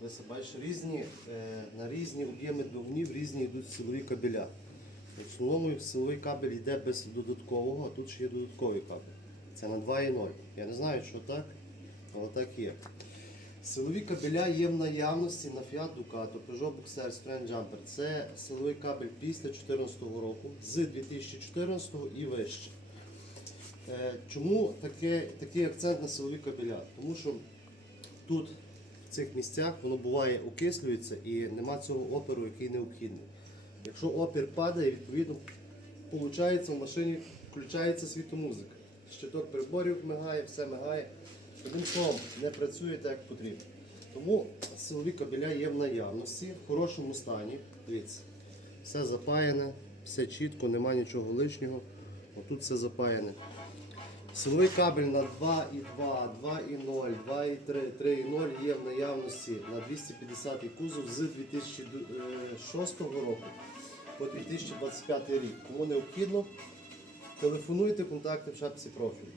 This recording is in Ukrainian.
Дивися, бачиш, різні, е, на різні об'єми двигунів різні йдуть силові кабеля. В основному силовий кабель йде без додаткового, а тут ще є додатковий кабель. Це на 2,0. Я не знаю, що так, але так є. Силові кабеля є в наявності на Fiat Ducato, Peugeot Boxer, Strand Jumper. Це силовий кабель після 2014 року, з 2014 і вище. Е, Чому таке, такий акцент на силові кабеля? Тому що тут, в цих місцях, воно буває окислюється і нема цього опору, який необхідний. Якщо опір падає, відповідно, виходить, в машині включається світомузика. Щиток приборів мигає, все мигає. Одним словом, не працює так, як потрібно. Тому силові кабеля є в наявності, в хорошому стані. Дивіться, все запаяне, все чітко, немає нічого лишнього. Отут все запаяне. Силовий кабель на 2,2, 2,0, 2,3, 3,0 є в наявності на 250 кузов з 2006 року по 2025 рік. Кому необхідно, телефонуйте, контакти в шапці профілю.